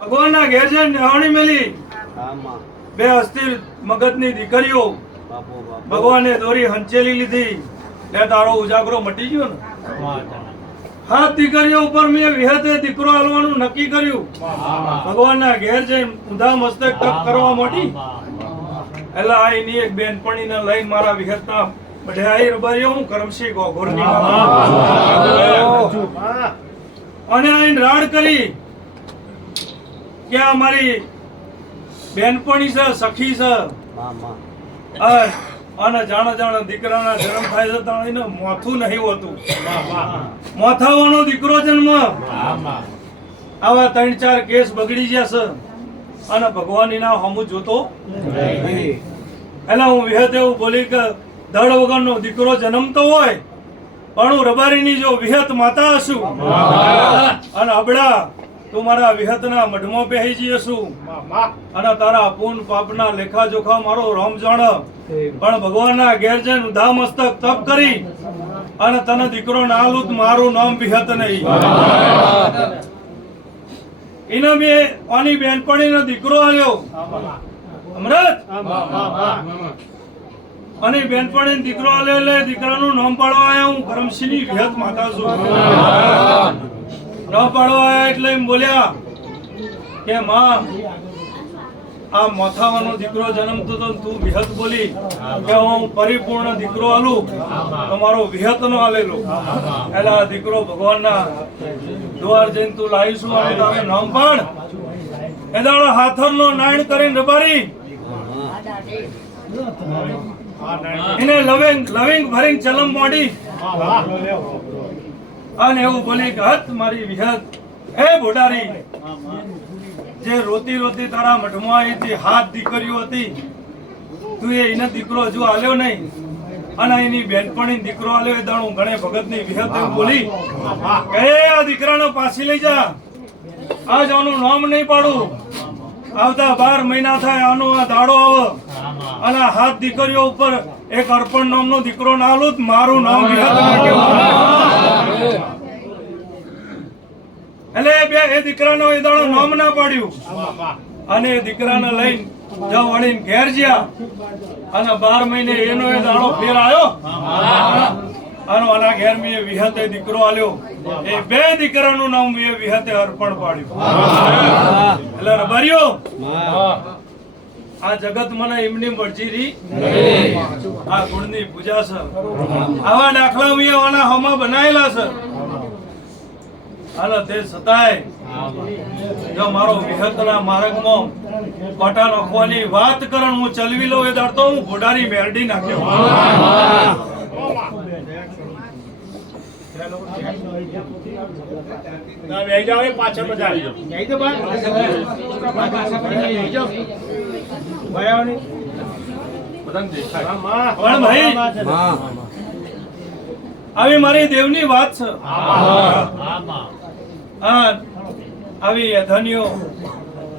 ભગવાનના ઘેર છે નેહાણી મેલી બે અસ્થિર મગજની દીકરીઓ ભગવાને દોરી હંચેલી લીધી એટલે તારો ઉજાગરો મટી ગયો ને. હાથ દીકરીઓ ઉપર મેં વિહતે દીકરો આલવાનું નક્કી કર્યું. ભગવાનના ઘેર જઈને ઊંધા મસ્તક તપ કરવા માંડી. એટલે આ એની એક બેનપણીને લઈને મારા વિહતના બઢાઈ રબારીઓ હું કરમશી ગોઘોરની અને આઈને રાડ કરી કે અમારી બેનપણી છે, સખી છે, અને જાણે દીકરાના જન્મ થાય છે તાણે એને મોથું નહીં હોતું. મોથાવાનો દીકરો જન્મ આવા 3-4 કેસ બગડી ગયા છે અને ભગવાન એના હમું જોતો એટલે હું વિહત એવું બોલી કે ધડ વગરનો દીકરો જન્મતો હોય પણ હું રબારીની જો વિહત માતા હશું અને અબડા તું મારા વિહતના મઢમાં બેહી જઈએ છું અને તારા પૂન પાપના લેખા જોખા મારો રામ જાણ પણ ભગવાનના ઘેર જઈને ઊંધા મસ્તક તપ કરી અને તને દીકરો ના આલું મારું નામ વિહત નહીં. એને મેં આની બેનપણીનો દીકરો આલ્યો અમૃત અને બેનપણી દીકરો આલ્યો એટલે દીકરાનું નામ પાડવા આવ્યા હું કરમસિંહની વિહત માતા છું. ન પાડવા આવ્યા એટલે એમ બોલ્યા કે માં આ મોથાવાનો દીકરો જન્મતો તો તું વિહત બોલી કે હું પરિપૂર્ણ દીકરો આલું તો મારો વિહત નો આલેલો. એટલે આ દીકરો ભગવાનના દ્વાર જઈને તું લાવીશું અને તારે નામ પાડ. એ દાડો હાથરનો નાયણ કરીને રબારી એને લવિંગ ભરીને ચલમ મોડી અને એવું બોલી કે હત મારી વિહત હે બોડારી જે રોતી રોતી તારા મઢમાં આવી હતી, હાથ દીકરીઓ હતી, તું એને દીકરો હજુ આલ્યો નહીં અને એની બેનપણી દીકરો આલ્યો. એ દાણું ગણે ભગતની વિહત એવું બોલી કે આ દીકરાને પાછી લઈ જા, આજ આનું નામ નહીં પાડું, આવતા 12 મહિના થાય આનો આ દાડો આવે અને હાથ દીકરીઓ ઉપર એક અર્પણ નામનો દીકરો ના આલું મારું નામ વિહત ના કહેવાય. એટલે બે એ દીકરાનો એ દાડો નામ ના પાડ્યું અને એ દીકરાને લઈને જાવ વળીને ઘેર ગયા અને 12 મહિને એનો એ દાડો ફેર આવ્યો અને આના ઘેર મેં વિહતે દીકરો આલ્યો. એ બે દીકરાનું નામ મેં વિહતે અર્પણ પાડ્યું. એટલે રબારીઓ આ જગત મને એમની મરજી રી આ ગુણની પૂજા છે. આવા દાખલા મેં આના હમા બનાયેલા છે અને તે છતાંય જો મારો વિહતના માર્ગમાં કોટા નાખવાની વાત કરણ હું ચલવી લઉં એ દાડતો હું ઘોડારી મેરડી નાખ્યો. પાછળ બધા આવી મારી દેવની વાત છે. આવી ધનિયો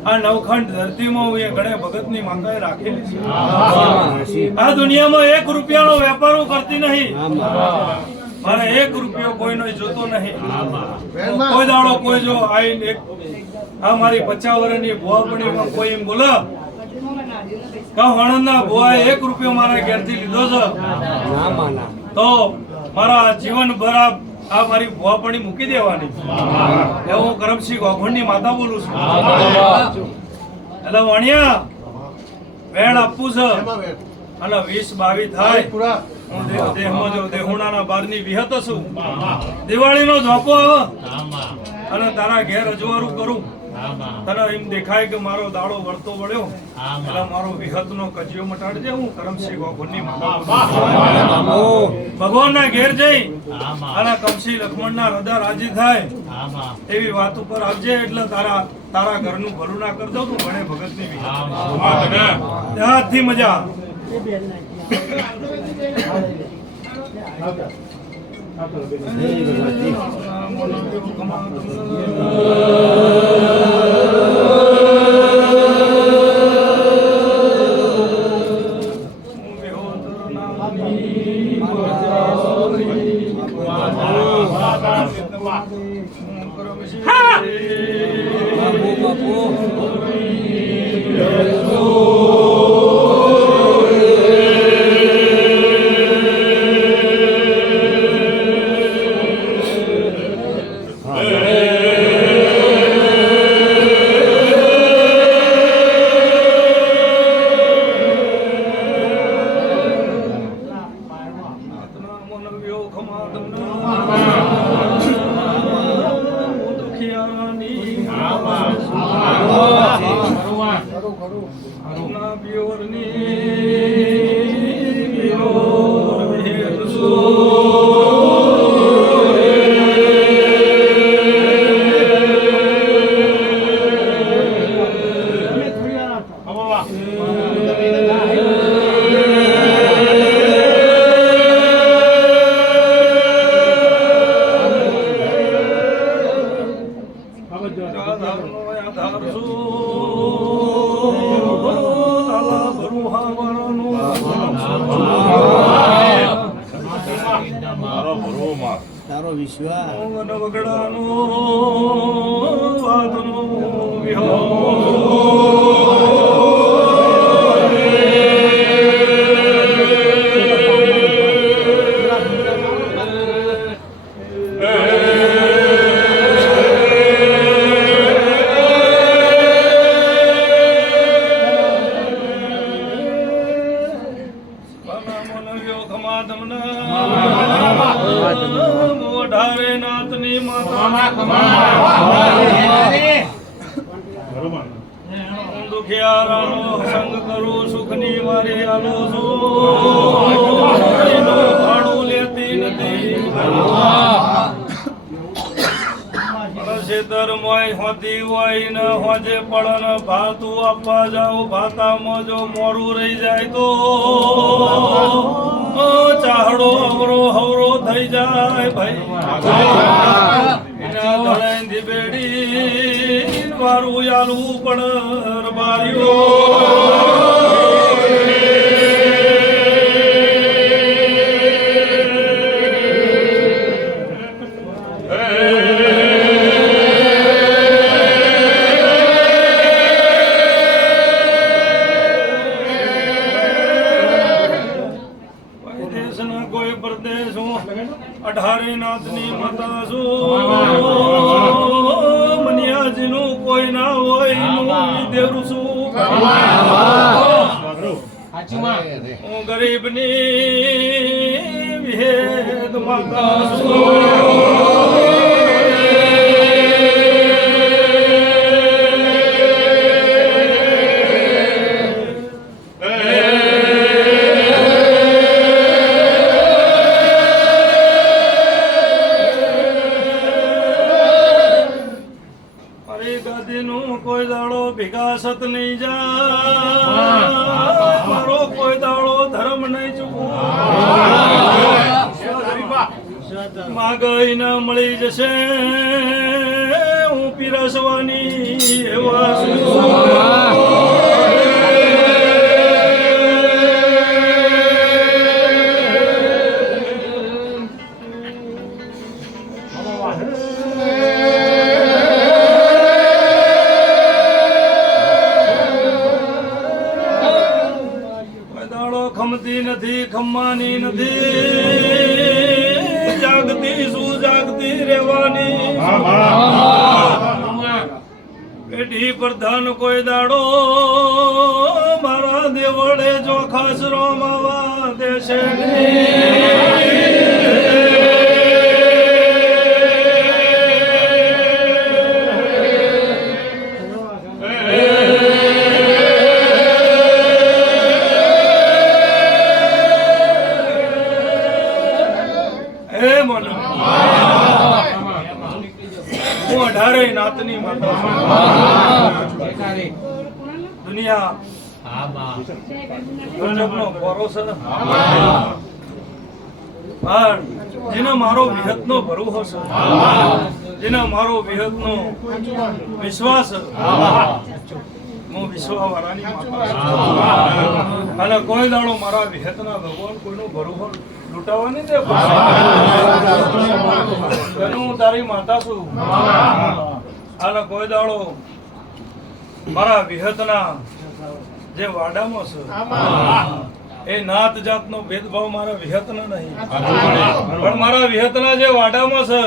આ નવખંડ ધરતીમાં એ ગણે ભગતની માતાએ રાખેલી છે. આ દુનિયામાં 1 રૂપિયાનો વેપાર કરતી નહીં. મારે 1 રૂપિયો કોઈનો જોતો નહીં. કોઈ દાડો કોઈ જો આઈને આ મારી 50 વર્ષની ભુવાપણીમાં કોઈ એમ બોલે કે વણંદના ભુવાએ 1 રૂપિયો મારા ઘેરથી લીધો છે તો મારા જીવન ભર આ મારી ભુવાપણી મૂકી દેવાની. એવું હું કરમસિંહ ગોઘોણની માતા બોલું છું. એટલે વાણિયા વેણ આપવું છે અને 20-22 થાય હું દેહમાં જો દેહુણાના 12ની વિહત છું. દિવાળીનો ઝોપો આવે અને તારા ઘેર અજવાળું કરું તને એમ દેખાય કે મારો દાડો વળતો વળ્યો એટલે મારો વિહતનો કજિયો મટાડજે. હું કરમસિંહ ગોઘોણની માતા ભગવાનના ઘેર જઈ અને કમસિંહ લક્ષ્મણના હૃદય રાજી થાય એવી વાત ઉપર આવજે એટલે તારા ઘરનું ભલું ના કરતો તું ગણે ભગતની વિહત. ત્યાંથી મજા બાપુ ના પિયોરની પિયોર ભેદ સો તારો વિશ્વાસ દુખિયારાનો સંગ કરું સુખની મારી આલો છું ભાડું લેતી નથી શેતર મોય હોતી હોય ને હોજે પડન ભાતું આપવા જાવ ભાતામાં જો મોરું રહી જાય તો ચાહડો અવરો હવરો થઈ જાય ભાઈ એના ધળે બેડી વારું યાલું પણ બારીઓ કોઈ પ્રદેશ હું 18 નાથની માતા છું મનિયાજીનું કોઈ ના હોય દેવરું છું હું ગરીબની વિહેદ માતા છું કોઈ દાડો વિકાસત નહીં જા મારો કોઈ દાડો ધર્મ નહીં ચૂકવું માગઈ ન મળી જશે હું પીરસવાની એવા ખમતી નથી ખમ્માની નથી જાગતી શું જાગતી રહેવાની પેઢી પ્રધાન કોઈ દાડો મારા દેવળે જો ખાસ રોમાવા દેશે હું 18 નાતની માતા દુનિયા ગજબનો ભરોસો પણ જેનો મારો વિહતનો ભરોસો છે જેનો મારો વિહતનો વિશ્વાસ હું વિશ્વાવાળાની માતા અને કોઈ દાડો મારા વિહતના ભગવાન કોઈનો ભરોસો લૂંટાવા નહીં દે હું તારી માતા છું અને કોઈ દાડો મારા વિહતના જે વાડામાં છે એ નાત જાતનો ભેદભાવ મારા વિહતના નહીં પણ મારા વિહતના જે વાડામાં છે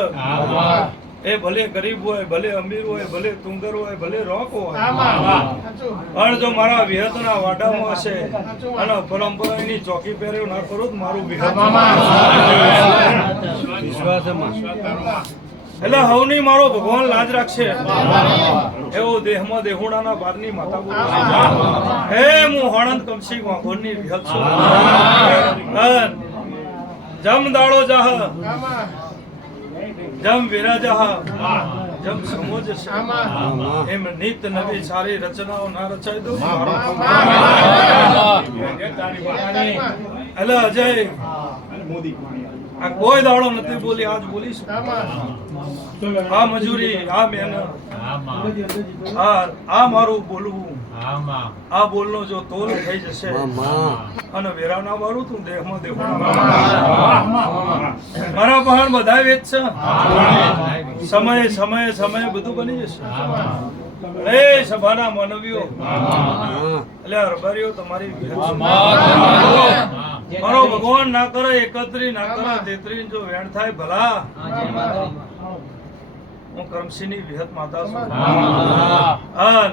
એ ભલે ગરીબ હોય ભલે અમીર હોય ભલે તુંગર હોય ભલે રોક હોય પણ જો મારા વિહતના વાડામાં હશે અને પરંપરાની ચોકી પહેર્યો ના કરું મારું વિહત એટલે હવની મારો ભગવાન લાજ રાખશે એવો દેહમાં દેહુડાના બારની માતા બોલું હે હું હણંદ કમસી વાઘોરની વિહત છું અન જમ દાડો જાહ જમ વિરાજાહ જમ સમોજ છે એમ નિત નવી સારી રચનાઓ ના રચાઈ દો એટલે અજય આ કોઈ દાડો નથી બોલી આજ બોલીશું આ મજૂરી આ મહેનત આ મારું બોલવું આ બોલનો જો તોલ થઈ જશે અને વેરાના વાળું તું દેહમાં દેહ મારા પહાણ બધા વેચ છે સમય સમય સમય બધું બની જશે એ સભાના માનવીઓ એટલે અરબારીઓ તમારી મારો ભગવાન ના કરે 31 ના કરે 33 જો વેણ થાય ભલા હું કરમસિંહની વિહત માતા છું અન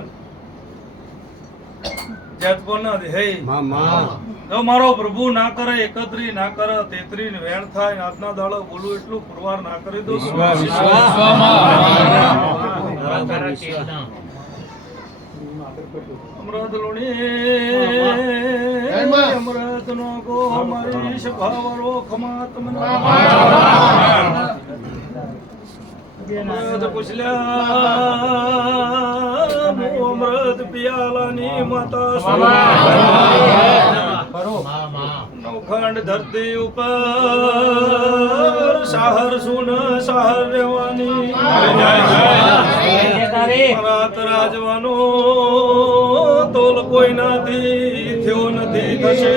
જતપોના દે હે જો મારો પ્રભુ ના કરે 31 ના કરે 33 ને વેણ થાય આજના દાડો બોલું એટલું પુરવાર ના કરી દો અમૃત લોણી અમૃત નો ગો મારી સભાવરો ખમાત અમૃત પુછલ્યા અમૃત પિયાલાની માતા નવખંડ ધરતી ઉપર સાહર સુન સાહર રહેવાની રાત રાજવાનો તોલ કોઈ નથી થયો નથી થશે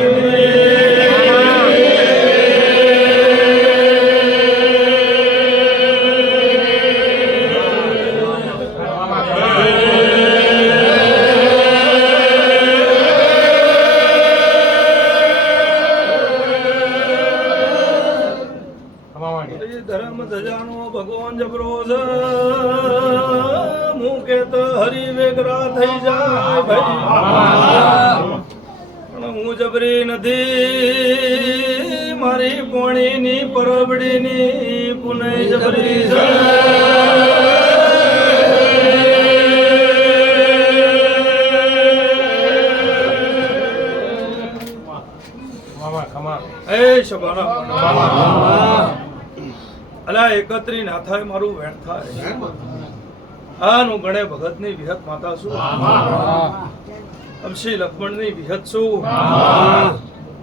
ધર્મ ધજાનો ભગવાન જબરો છે હું કેતો હરી વેગરા થઈ જાય ભાઈ પણ હું જબરી નથી મારી પોણીની પરબડીની પુનઃ જબરી છે એ શબાના અલા 31 ના થાય મારું વેણ થાય આનું ગણે ભગતની વિહત માતા છું અમશી લક્ષ્મણની વિહત છું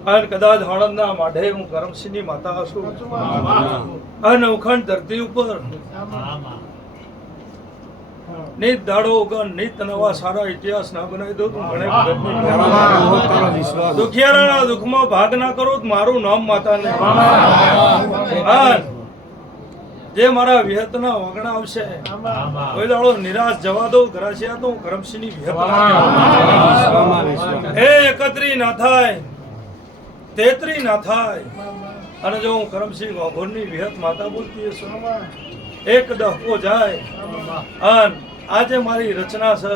અને કદાચ હણંદના માઢે હું કરમસિંહની માતા છું આ નવખંડ ધરતી ઉપર નિત દાડો ઉગન નિત નવા સારા ઇતિહાસ ના બનાવી દો તું ગણે ભગતની દુખિયારાના દુઃખમાં ભાગ ના કરો તો મારું નામ માતા ને જે મારા વિહતના વગણા આવશે કોઈ દાડો નિરાશ જવા દો ઘરાશિયા તો કરમસિંહની વિહત એ 31 ના થાય 33 ના થાય અને જો હું કરમસિંહ વાઘોરની વિહત માતા બોલતી હશું એક દહકો જાય અને આજે મારી રચના છે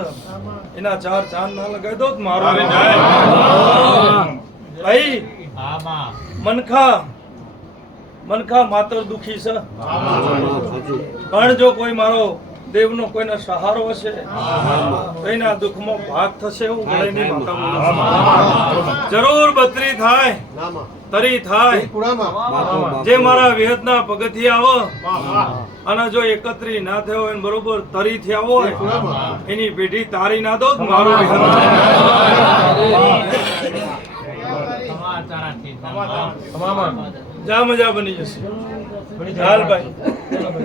એના 4 ચાંદ ના લગાવી દો મારું ભાઈ મનખા માત્ર દુખી છે પણ જો કોઈ મારો દેવનો કોઈનો સહારો હશે તો એના દુઃખમાં ભાગ થશે હું ગણેની માતા જરૂર બત્રી થાય તરી થાય જે મારા વિહતના પગથિયા આવો અને જો 31 ના થયો હોય બરોબર તરી થયા હોય એની પેઢી તારી ના દો મારો જા મજા બની જશે હાલ ભાઈ